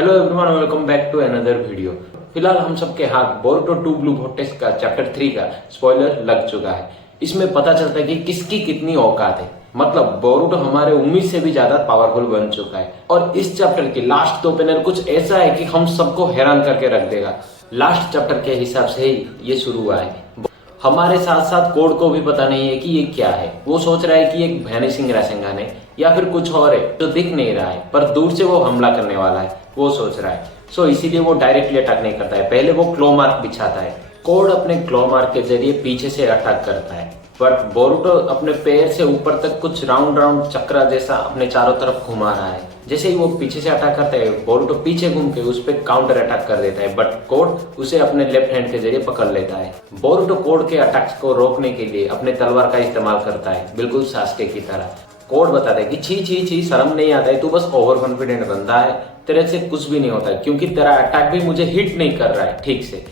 Hello everyone, welcome back to another video. फिलहाल हम सबके हाथ बोरुटो 2 ब्लू वोर्टेक्स का चैप्टर 3 का स्पॉइलर लग चुका है। इसमें पता चलता है कि किसकी कितनी औकात है। मतलब बोरुटो हमारे उम्मीद से भी ज्यादा पावरफुल बन चुका है और इस चैप्टर के लास्ट 2 पैनल कुछ ऐसा है कि हम सबको हैरान करके रख देगा। लास्ट चैप्टर के हिसाब से ही ये शुरू हुआ है। हमारे साथ साथ कोड को भी पता नहीं है कि ये क्या है। वो सोच रहा है कि एक वैनिशिंग रासेंगान है या फिर कुछ और है जो दिख नहीं रहा है, पर दूर से वो हमला करने वाला है वो सोच रहा है। सो इसीलिए वो डायरेक्टली अटैक नहीं करता है, पहले वो क्लो मार्क बिछाता है। कोड अपने क्लो मार्क के जरिए पीछे से अटैक करता है, बट बोरुटो अपने पैर से ऊपर तक कुछ राउंड राउंड चक्रा जैसा अपने चारों तरफ घुमा रहा है। जैसे ही वो पीछे से अटैक करता है, बोरुटो पीछे घूम के उस पर काउंटर अटैक कर देता है, बट कोड उसे अपने लेफ्ट हैंड के जरिए पकड़ लेता है। बोरुटो कोड के अटैक्स को रोकने के लिए अपने तलवार का इस्तेमाल करता है, बिल्कुल सास्के की तरह। कोड बताता है कि छी छी छी, शर्म नहीं आता है, तू बस ओवर कॉन्फिडेंट बंदा है, तेरे से कुछ भी नहीं होता है क्योंकि तेरा अटैक भी मुझे हिट नहीं कर रहा है ठीक से।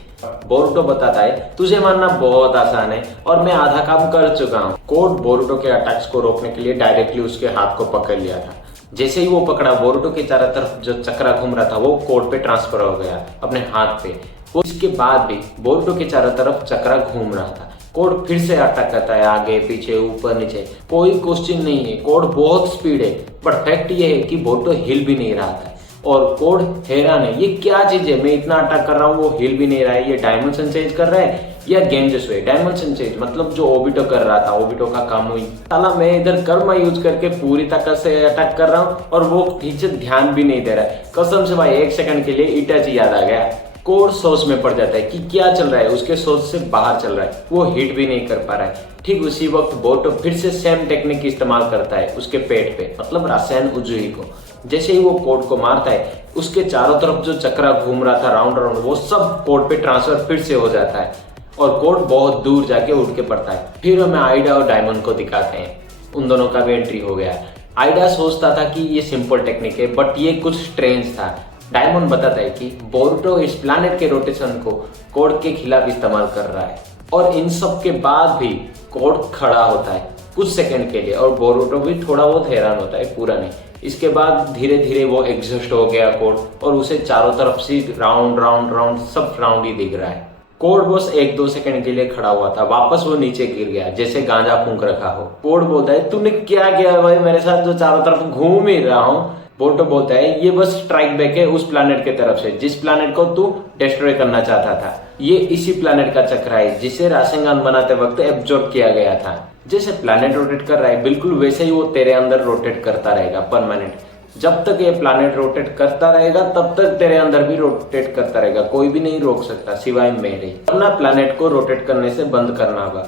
बोरुटो बताता है तुझे मारना बहुत आसान है और मैं आधा काम कर चुका हूँ। कोड बोरुटो के अटैक्स को रोकने के लिए डायरेक्टली उसके हाथ को पकड़ लिया था। जैसे ही वो पकड़ा, बोरुटो के चारों तरफ जो चक्रा घूम रहा था वो कोड पे ट्रांसफर हो गया अपने हाथ पे। वो इसके बाद भी बोरुटो के चारों तरफ चक्रा घूम रहा था। कोड फिर से अटैक करता है, आगे पीछे ऊपर नीचे, कोई क्वेश्चन नहीं है। कोड बहुत स्पीड है, बट फैक्ट ये है कि बोरुटो हिल भी नहीं रहा था और कोड हैरान है, ये क्या चीज है, मैं इतना अटैक कर रहा हूँ वो हिल भी नहीं रहा है। ये डायमेंशन चेंज कर रहा है या गेंजसो है? डायमेंशन चेंज मतलब जो ओबिटो कर रहा था, ओबिटो का काम हुई। साला मैं इधर कर्मा यूज करके पूरी ताकत से अटैक कर रहा हूँ और वो ठीक से ध्यान भी नहीं दे रहा है। कसम से भाई, एक सेकंड के लिए इटाची याद आ गया। कोड सोच में पड़ जाता है कि क्या चल रहा है, उसके सोच से बाहर चल रहा है, वो हिट भी नहीं कर पा रहा है। ठीक उसी वक्त बोरुटो फिर से सेम टेक्निक इस्तेमाल करता है उसके पेट पे, मतलब रासेन उजुई को। जैसे ही वो कोड को मारता है, उसके चारों तरफ जो चक्रा घूम रहा था राउंड राउंड, वो सब कोड पे ट्रांसफर फिर से हो जाता है और कोड बहुत दूर जाके उठ के पड़ता है। फिर हमें आइडा और डायमंड को दिखाते हैं, उन दोनों का भी एंट्री हो गया। आइडा सोचता था कि ये सिंपल टेक्निक है, बट ये कुछ स्ट्रेंज था। डायमंड बताता है कि बोरुटो इस प्लैनेट के रोटेशन को कोड के खिलाफ इस्तेमाल कर रहा है और इन सब के बाद भी कोड खड़ा होता है कुछ सेकंड के लिए और बोरुटो भी थोड़ा बहुत हैरान होता है, पूरा नहीं। इसके बाद धीरे धीरे वो एग्जॉस्ट हो गया कोड और उसे चारों तरफ से राउंड राउंड राउंड सब राउंड ही दिख रहा है। कोड बस 1-2 सेकंड के लिए खड़ा हुआ था, वापस वो नीचे गिर गया जैसे गांजा फूंक रखा हो। कोड बोलता है तूने क्या किया भाई मेरे साथ, जो चारों तरफ घूम ही रहा हूँ। बोरुटो बोलता है ये बस स्ट्राइक बैक है उस प्लैनेट के तरफ से जिस प्लैनेट को तू डिस्ट्रॉय करना चाहता था। ये इसी प्लैनेट का चक्र है जिसे रासेंगान बनाते वक्त एब्जॉर्ब किया गया था। जैसे प्लैनेट रोटेट कर रहा है, बिल्कुल वैसे ही वो तेरे अंदर रोटेट करता रहेगा परमानेंट। जब तक ये प्लैनेट रोटेट करता रहेगा तब तक तेरे अंदर भी रोटेट करता रहेगा, कोई भी नहीं रोक सकता सिवाय मेरे। अपना प्लैनेट को रोटेट करने से बंद करना होगा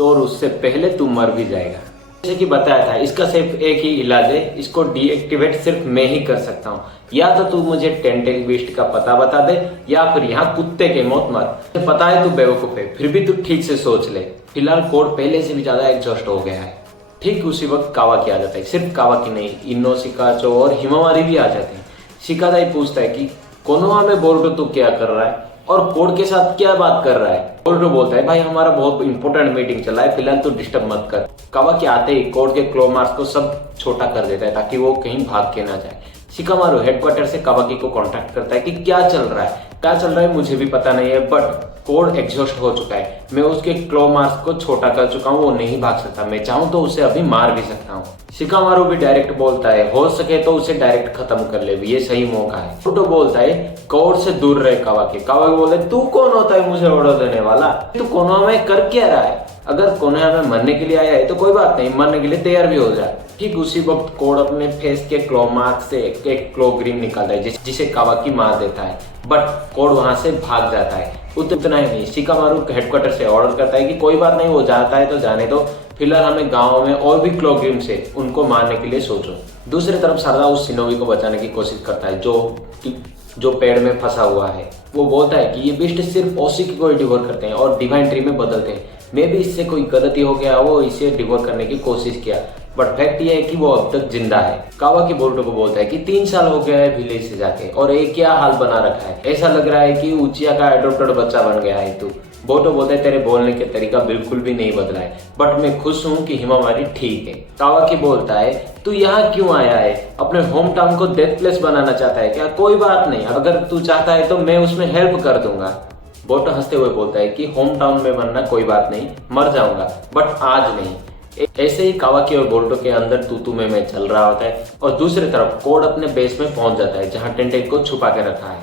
और उससे पहले तू मर भी जाएगा। जैसे कि बताया था, इसका सिर्फ एक ही इलाज है, इसको डीएक्टिवेट सिर्फ मैं ही कर सकता हूँ। या तो तू मुझे टेंटेल बीस्ट का पता बता दे या फिर यहाँ कुत्ते के मौत मार। पता है तू बेवकूफ है, फिर भी तू ठीक से सोच ले। फिलहाल कोड पहले से भी ज्यादा एग्जॉस्ट हो गया है। ठीक उसी वक्त कावाकी आ जाता है, सिर्फ कावाकी नहीं, इनो, शिकाचो और हिमावारी भी आ जाते हैं। शिकादाई पूछता है कि कोनोहा में बोरुटो तू क्या कर रहा है और कोड के साथ क्या बात कर रहा है? बोरुटो बोलता है भाई हमारा बहुत इंपॉर्टेंट मीटिंग चला है, फिलहाल तू डिस्टर्ब मत कर। कावाकी आते ही कोड के क्लो मार्क्स को सब छोटा कर देता है ताकि वो कहीं भाग के ना जाए। शिकामारू हेडक्वार्टर से कावाकी को कांटेक्ट करता है कि क्या चल रहा है मुझे भी पता नहीं है, बट कोड एग्जॉस्ट हो चुका है, मैं उसके क्लो मार्क्स को छोटा कर चुका हूँ, वो नहीं भाग सकता, मैं चाहूँ तो उसे अभी मार भी सकता हूँ। शिकामारू भी डायरेक्ट बोलता है हो सके तो उसे डायरेक्ट खत्म कर ले, ये सही मौका है। बोरुटो बोलता है कोड से दूर रहे कावाकी। कावाकी बोलता है तू कौन होता है मुझे ऑर्डर देने वाला, तू कोनोहा में कर क्या रहा है? अगर कोनोहा में मरने के लिए आया है तो कोई बात नहीं, मरने के लिए तैयार भी हो जाए। ठीक उसी वक्त कोड अपने फेस के क्लो मार्क से एक क्लो ग्रीन निकालता है जिसे कावाकी मार देता है, बट कोड वहां से भाग जाता है। उतना ही नहीं, शिकामारू हेडक्वार्टर से ऑर्डर करता है कि कोई बात नहीं, वो जाता है तो जाने दो, फिलहाल हमें गांव में और भी क्लो ग्रीन से उनको मारने के लिए सोचो। दूसरी तरफ सारदा उस शिनोबी को बचाने की कोशिश करता है जो पेड़ में फंसा हुआ है। वो बोलता है कि ये बिस्ट सिर्फ ओशिकी को डिवोर करते हैं और डिवाइन ट्री में बदलते हैं, मे भी इससे कोई गलती हो गया, वो इसे डिवोर करने की कोशिश किया, बट फैक्ट ये है कि वो अब तक जिंदा है। कावाकी बोरुटो को बोलता है कि 3 साल हो गया है विलेज से जाके और एक क्या हाल बना रखा है, ऐसा लग रहा है कि उचिया का एडॉप्टेड बच्चा बन गया है तू। बोरुटो बोलता है तेरे बोलने के तरीका बिल्कुल भी नहीं बदला है, बट मैं खुश हूँ कि हिमावारी ठीक है। कावाकी बोलता है तू यहाँ क्यों आया है, अपने होम टाउन को डेथ प्लेस बनाना चाहता है क्या? कोई बात नहीं, अगर तू चाहता है तो मैं उसमें हेल्प कर दूंगा। बोरुटो हंसते हुए बोलता है कि होम टाउन में बनना कोई बात नहीं, मर जाऊंगा बट आज नहीं। ऐसे ही कावाकी और बोरुटो के अंदर तू में चल रहा होता है और दूसरी तरफ कोड अपने बेस में पहुंच जाता है जहां टेंटेल को छुपा के रखा है।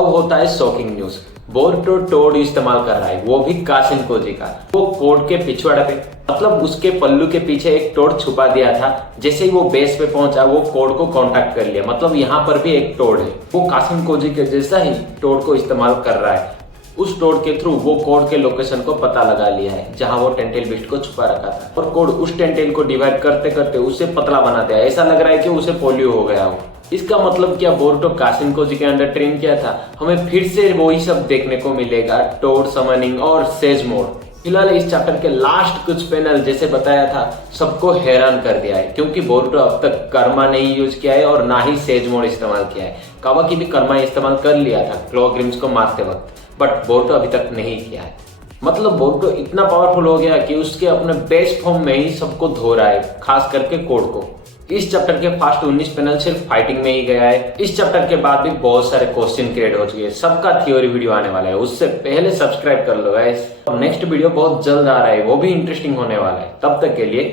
अब होता है शॉकिंग न्यूज, बोरुटो टोड इस्तेमाल कर रहा है, वो भी कासिनकोजी का। वो कोड के पिछवाड़े पे मतलब उसके पल्लू के पीछे एक टोड छुपा दिया था। जैसे ही वो बेस पे पहुंचा वो कोड को कांटेक्ट कर लिया, मतलब यहाँ पर भी एक टोड है। वो कासिनकोजी के जैसा ही टोड को इस्तेमाल कर रहा है। उस टोड के थ्रू वो कोड के लोकेशन को पता लगा लिया है जहां वो टेंटेल बिस्ट को छुपा रखा था, और कोड उस टेंटेल को डिवाइड करते करते उसे पतला बना दिया। ऐसा लग रहा है कि उसे पोलियो हो गया हो। इसका मतलब क्या बोरुटो कासिनकोजी के अंडर ट्रेन किया था? हमें फिर से वही सब देखने को मिलेगा, टोड समनिंग और सेज मोड। फिलहाल इस चैप्टर के लास्ट कुछ पैनल जैसे बताया था सबको हैरान कर दिया है, क्योंकि बोरुटो अब तक कर्मा नहीं यूज किया है और ना ही सेज मोड इस्तेमाल किया है। कावाकी भी कर्मा इस्तेमाल कर लिया था क्लॉ ग्रिम्स को मारते वक्त, बट बोरुटो अभी तक नहीं किया है। मतलब बोरुटो इतना पावरफुल हो गया कि उसके अपने बेस्ट फॉर्म में ही सबको धो रहा है, खास करके कोड को। इस चैप्टर के फर्स्ट 19 पैनल सिर्फ फाइटिंग में ही गया है। इस चैप्टर के बाद भी बहुत सारे क्वेश्चन क्रिएट हो चुके हैं, सबका थ्योरी वीडियो आने वाला है, उससे पहले सब्सक्राइब कर लो गाइस। और नेक्स्ट वीडियो बहुत जल्द आ रहा है, वो भी इंटरेस्टिंग होने वाला है। तब तक के लिए